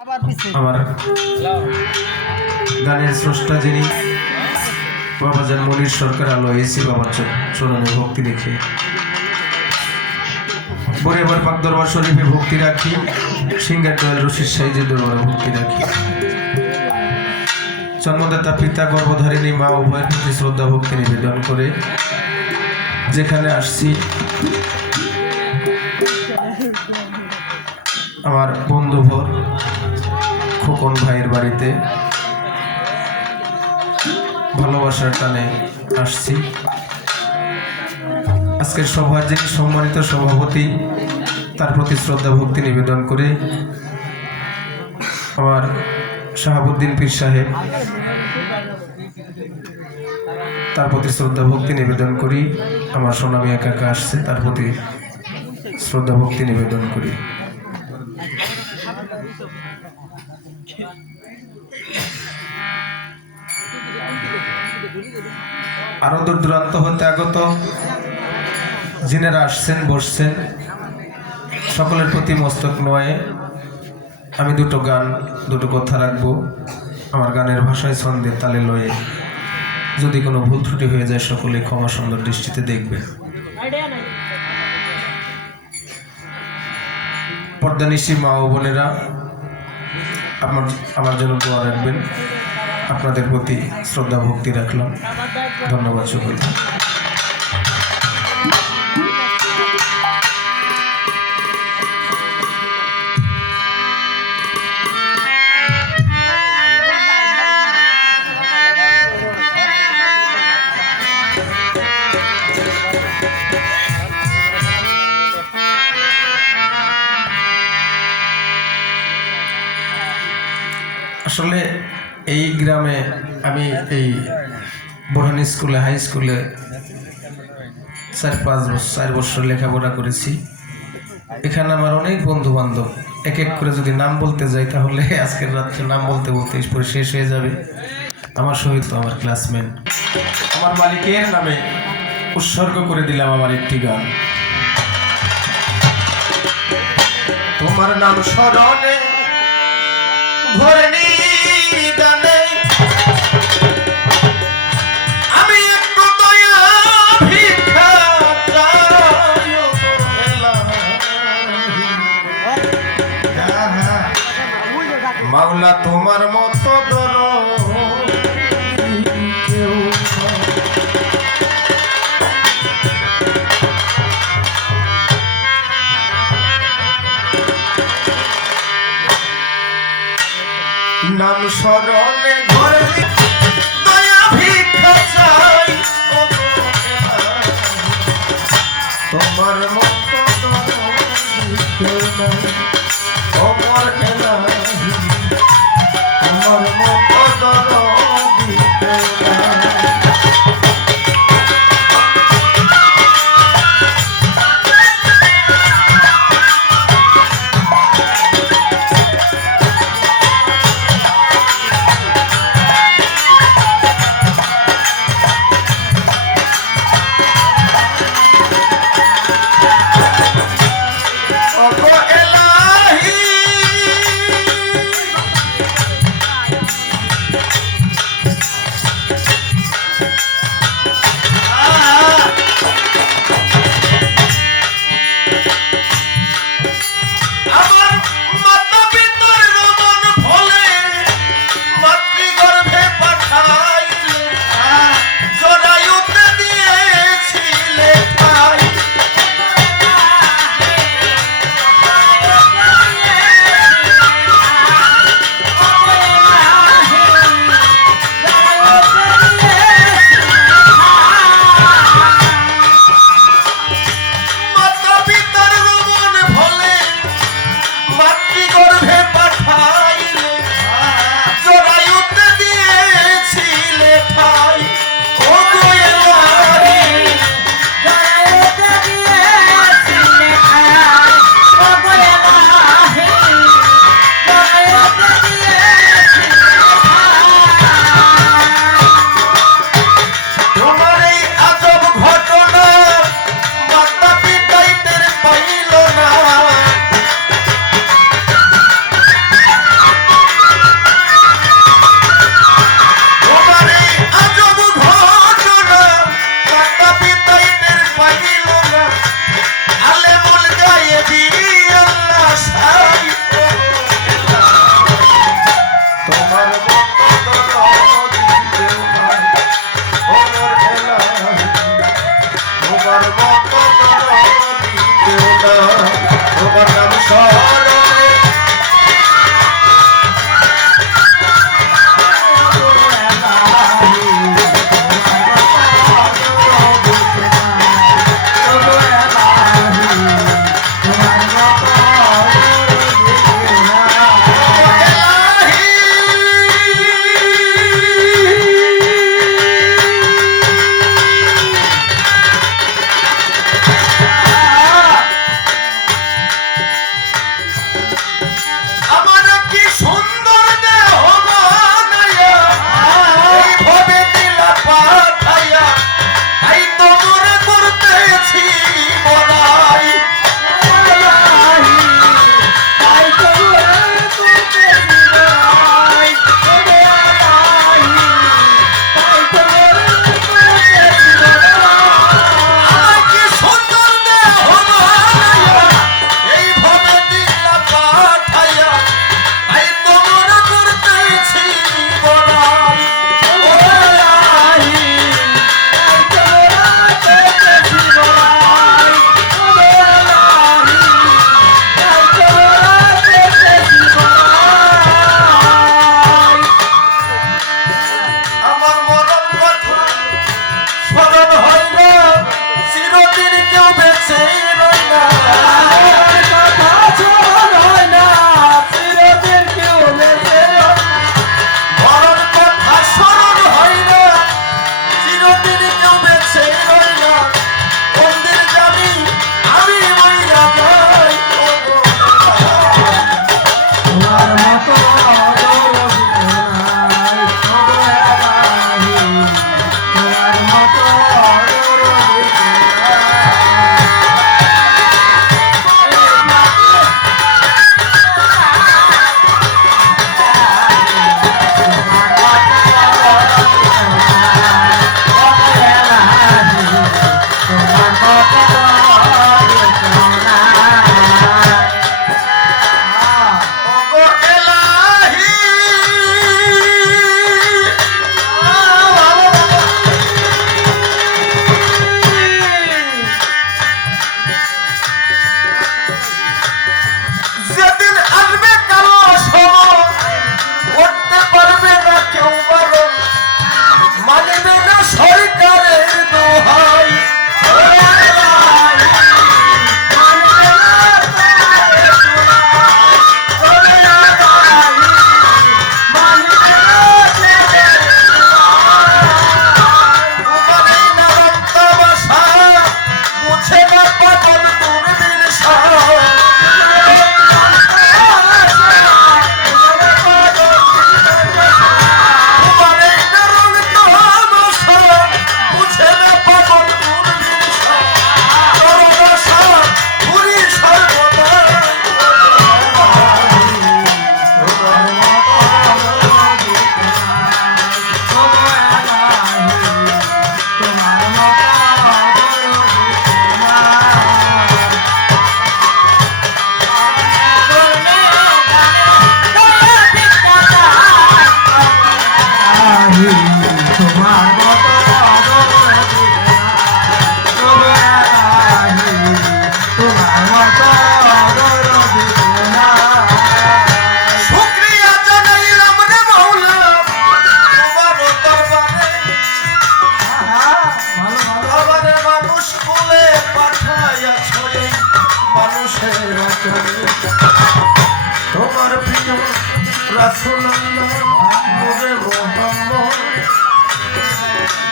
আমার গানের স্রষ্টা যিনি বাবাজান মনির সরকার আলো এসি বাবার চরণে ভক্তি রেখে। পরে আবার পাক দরবার শরীফে ভক্তি রাখি, সিঙ্গার দয়াল রশিদ সাইজের দরবারে ভক্তি রাখি। জন্মদাতা, পিতা, গর্ভধারিণী, মা উভয়ের প্রতি শ্রদ্ধা, ভক্তি নিবেদন করে যেখানে আসছি, আমার বন্ধুভর খোকন ভাইয়ের বাড়িতে। ভালোবাসার টানে আসছি। আজকের সভার যিনি সম্মানিত সভাপতি, তার প্রতি শ্রদ্ধা, ভক্তি নিবেদন করে। আমার শাহাবুদ্দিন পীর সাহেব, তার প্রতি শ্রদ্ধা, ভক্তি নিবেদন করি। আমার সোনামিয়া কাকা আসছে, তার প্রতি শ্রদ্ধা, ভক্তি নিবেদন করি। আরও দূর দূরান্ত হতে আগত যিনারা আসছেন, বসছেন। সকলের প্রতি মস্তক নয়। আমি দুটো গান, দুটো কথা রাখব। আমার গানের ভাষায় ছন্দে তালে লয়ে। যদি কোনো ভুল ত্রুটি হয়ে যায়, সকলে ক্ষমা সুন্দর দৃষ্টিতে দেখবে। পর্দানিশি মা ও বোনেরা, আমার আমার জন্য দোয়া রাখবেন। আপনাদের প্রতি শ্রদ্ধা ভক্তি রাখলাম। ধন্যবাদ সকলকে। আসলে এই গ্রামে আমি এই বোরহান স্কুলে, হাই স্কুলে চার, পাঁচ বছর চার বছর লেখাপড়া করেছি। এখানে আমার অনেক বন্ধু বান্ধব এক এক করে যদি নাম বলতে যাই, তাহলে আজকের রাত্রে নাম বলতে বলতে পরে শেষ হয়ে যাবে। আমার সহিত আমার ক্লাসমেট। আমার মালিকের নামে উৎসর্গ করে দিলাম আমার একটি গান। তোমার নাম স্মরণে ভরণী নাম ঘরে দয়া ভিক্ষা চাই। তোমার মতো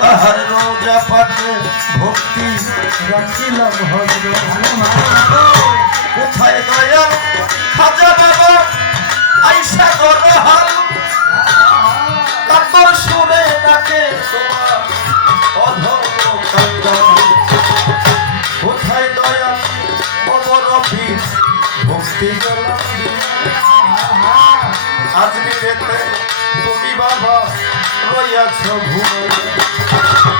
তাহার রোজা পাঠে ভক্তি রাখিলাম হযরত কোথায় দয়াল? খাজা বাবা আইসা দরহাল কাতর সুরে ডাকে তোমার অধর্ম কান্দন কোথায় দয়াল? অমর ভক্তি আজমিরেতে তুমি বাবা রইয়াছ ঘুমাই